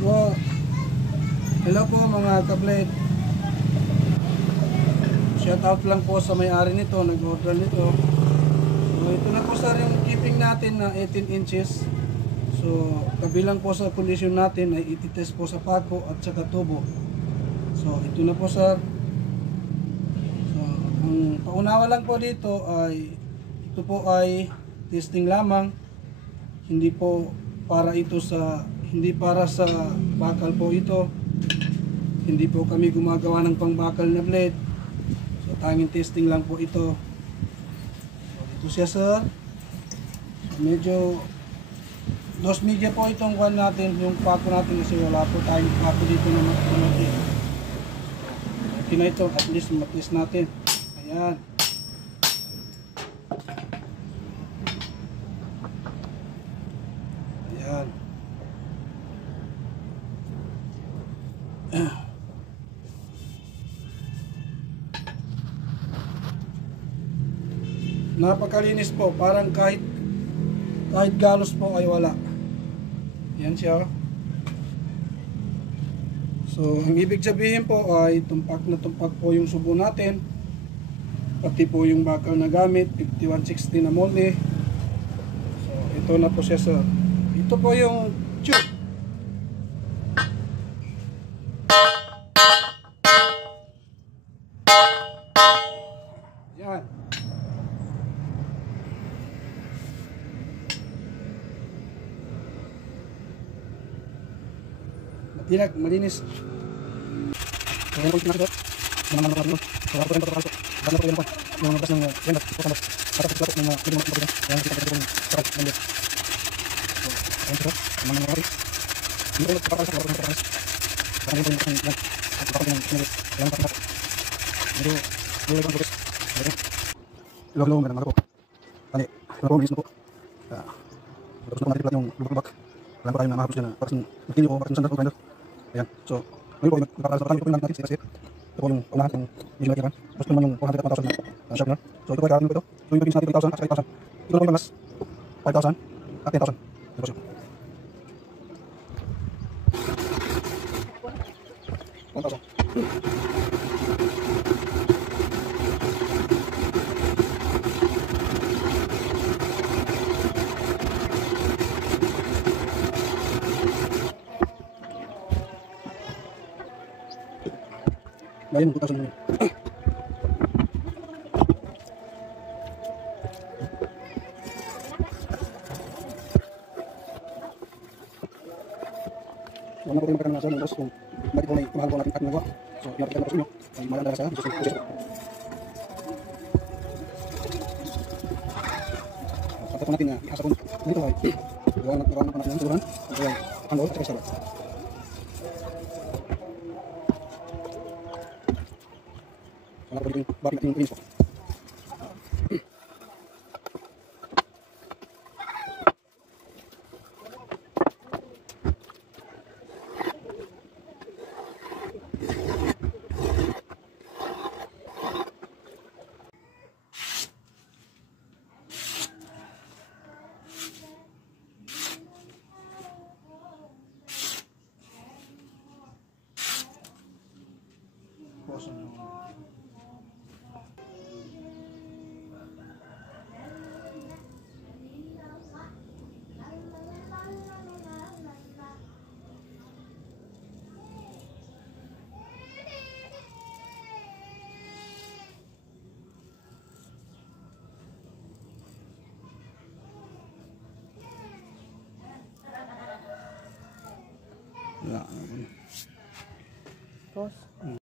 So, hello po mga ka-blade. Shout out lang po sa may-ari nito, nag-order nito. So, ito na po sir yung keeping natin na 18 inches. So, kabilang po sa condition natin ay ititest po sa pako at saka tubo. So, ito na po sir. So, ang paunawa lang po dito ay ito po ay testing lamang. Hindi po para ito sa hindi para sa bakal po ito. Hindi po kami gumagawa ng pangbakal na blade. So tanging testing lang po ito. So ito siya sir. So, medyo dos media po itong kuhan natin, yung pako natin kasi wala po tayong pako dito na matindi. Okay na ito, at least matest natin. Ayan. Ayan. Napakalinis po, parang kahit galos po ay wala. Yan siya. So ang ibig sabihin po ay tumpak na tumpak po yung subo natin, pati po yung bakal na gamit 5160 na molde. So ito na po siya sir. Ito po yung tube. Yan. Matilag, malinis. So, yan po yung nakikot. Mga mga mga so, ako rin pagkakal po. Ganda po yan po. Yung nabas ng ganda. So, kamas. Patapos ko po ng mga pwede mga kapatid. Yan, kita po yung sarap. Ganda. So, ayan po. Mga mga kapatid. Hindi ko nagpapakal sa kapatid ng kapatid. Parang hindi po yung yan. At kapatid ng pinalis. Yan ang kapatid. Medyo, yung lang po. Ilaw-ilaw, magandang po. Tani, wala po, bilis na po. Tapos na po natin plat yung lubak-lubak. Alam pa tayo na mahapos dyan na parang magkili o parang sandal o grinder. Ayan, so ngayon po ay magpapakalas na kami po natin sa kasi ito po yung paunahan yung medyo natin. Tapos ito naman yung 400 at 1,000 na sharpener. So ito po ay kakainin po ito. Ito yung pagkins natin 3,000 at 8,000. Ito naman po yung mas 5,000 at 10,000. Ito po siya. 1,000. Ngayon, 2,000 naman. So, ano po yung pagkakas nasa ng boss kung bakit po may kumahal po natin at nagawa. So, pinapagkakas po nyo ay maganda sa proseso. Pagkat po natin na ihasa po dito ay gawa na po natin ng tuluhan. Ito ay handol at saka sabat. So, ano po dito yung bakit natin yung pins po. Yeah.